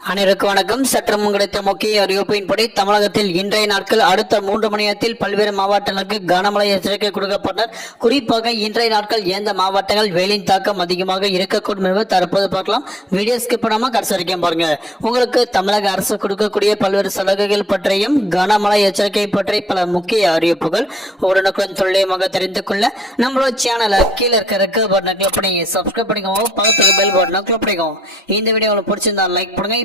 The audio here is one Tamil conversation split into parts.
அனைவருக்கும் வணக்கம். சற்றம் கிடைத்த முக்கிய அறிவிப்பின்படி தமிழகத்தில் இன்றைய நாட்கள் அடுத்த மூன்று மணி நேரத்தில் பல்வேறு மாவட்டங்களுக்கு கனமழை எச்சரிக்கை கொடுக்கப்பட்டனர் குறிப்பாக இன்றைய நாட்கள் எந்த மாவட்டங்கள் வெயிலின் தாக்கம் அதிகமாக இருக்கக்கூடும் என்பது தற்போது பார்க்கலாம். வீடியோ ஸ்கிப் பண்ணாம கடைசி வரைக்கும் பாருங்க. உங்களுக்கு தமிழக அரசு கொடுக்கக்கூடிய பல்வேறு சலுகைகள் பற்றியும் கனமழை எச்சரிக்கை பற்றி பல முக்கிய அறிவிப்புகள் உடனுக்குடன் துல்லியமாக தெரிந்து கொள்ள நம்மளோட சேனலை கீழே இருக்க பட்டனை கிளிக் பண்ணி சப்ஸ்கிரைப் பண்ணிக்கோங்க. பக்கத்துக்கு பெல் பட்டனை கிளிக் பண்ணிக்கோங்க. இந்த வீடியோ உங்களுக்கு பிடிச்சிருந்தா லைக் பண்ணுங்க.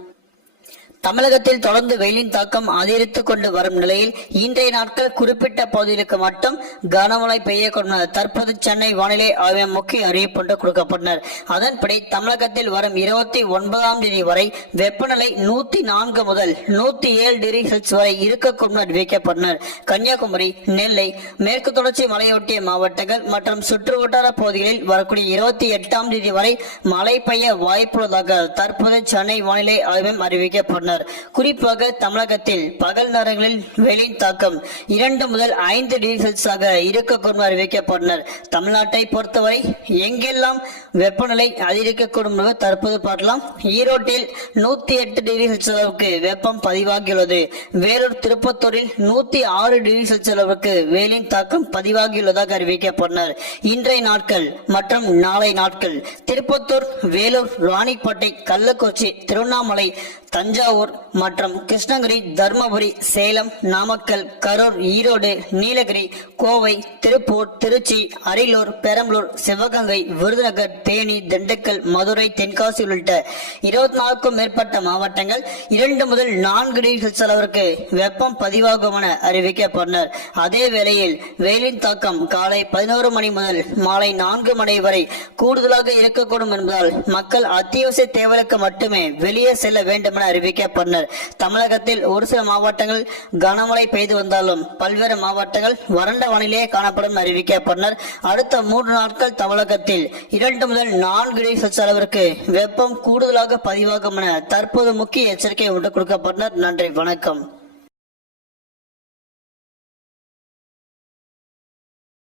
தமிழகத்தில் தொடர்ந்து வெயிலின் தாக்கம் அதிகரித்துக் கொண்டு வரும் நிலையில் இன்றைய நாட்கள் குறிப்பிட்ட பகுதிகளுக்கு மட்டும் கனமழை பெய்யக்கூடும் தற்போது சென்னை வானிலை ஆய்வு முக்கிய அறிவிப்பு கொடுக்கப்பட்டனர் அதன்படி தமிழகத்தில் வரும் இருபத்தி ஒன்பதாம் தேதி வரை வெப்பநிலை நூத்தி நான்கு முதல் நூத்தி ஏழு டிகிரி செல்சியஸ் வரை இருக்கக்கூடும் அறிவிக்கப்பட்டனர் கன்னியாகுமரி நெல்லை மேற்கு தொடர்ச்சி மலையொட்டிய மாவட்டங்கள் மற்றும் சுற்று வட்டார பகுதிகளில் வரக்கூடிய இருபத்தி எட்டாம் தேதி வரை மழை பெய்ய வாய்ப்புள்ளதாக தற்போது சென்னை வானிலை ஆய்வு அறிவிக்கப்பட்டனர் குறிப்பாக தமிழகத்தில் பகல் நேரங்களில் வெயிலின் தாக்கம் இரண்டு முதல் ஐந்து டிகிரி செல்சியஸாக இருக்கக்கூடும் அறிவிக்கப்பட்டனர். தமிழ்நாட்டை பொறுத்தவரை எங்கெல்லாம் வெப்பநிலை அதிகரிக்கக்கூடும் என்பதை தற்போது பார்க்கலாம். ஈரோட்டில் நூத்தி எட்டு டிகிரி செல்சியஸ் அளவுக்கு வெப்பம் பதிவாகியுள்ளது. வேலூர் திருப்பத்தூரில் நூத்தி ஆறு டிகிரி செல்சியஸ் அளவுக்கு வெயிலின் தாக்கம் பதிவாகியுள்ளதாக அறிவிக்கப்பட்டனர். இன்றைய நாட்கள் மற்றும் நாளை நாட்கள் திருப்பத்தூர் வேலூர் ராணிப்பேட்டை கள்ளக்குறிச்சி திருவண்ணாமலை தஞ்சாவூர் மற்றும் கிருஷ்ணகிரி தருமபுரி சேலம் நாமக்கல் கரூர் ஈரோடு நீலகிரி கோவை திருப்பூர் திருச்சி அரியலூர் பெரம்பலூர் சிவகங்கை விருதுநகர் தேனி திண்டுக்கல் மதுரை தென்காசி உள்ளிட்ட இருபத்தி நாலுக்கும் மேற்பட்ட மாவட்டங்கள் இரண்டு முதல் நான்கு டிகிரி செல்சியஸ் வெப்பம் பதிவாகும் என அறிவிக்கப்பட்டனர். அதே வேளையில் வெயிலின் தாக்கம் காலை பதினோரு மணி முதல் மாலை நான்கு மணி வரை கூடுதலாக இருக்கக்கூடும் என்பதால் மக்கள் அத்தியாவசிய தேவைகளுக்கு மட்டுமே வெளியே செல்ல வேண்டும் என அறிவிக்கப்பட்டனர் தமிழகத்தில் ஒரு சில மாவட்டங்கள் கனமழை பெய்து வந்தாலும் பல்வேறு மாவட்டங்கள் வறண்ட வானிலையே காணப்படும் அறிவிக்கப்பட்டனர். அடுத்த மூன்று நாட்கள் தமிழகத்தில் இரண்டு முதல் நான்கு டிகிரி செல்சியஸ் அளவிற்கு வெப்பம் கூடுதலாக பதிவாகும் என தற்போது முக்கிய எச்சரிக்கை ஒன்று கொடுக்கப்பட்டனர். நன்றி வணக்கம்.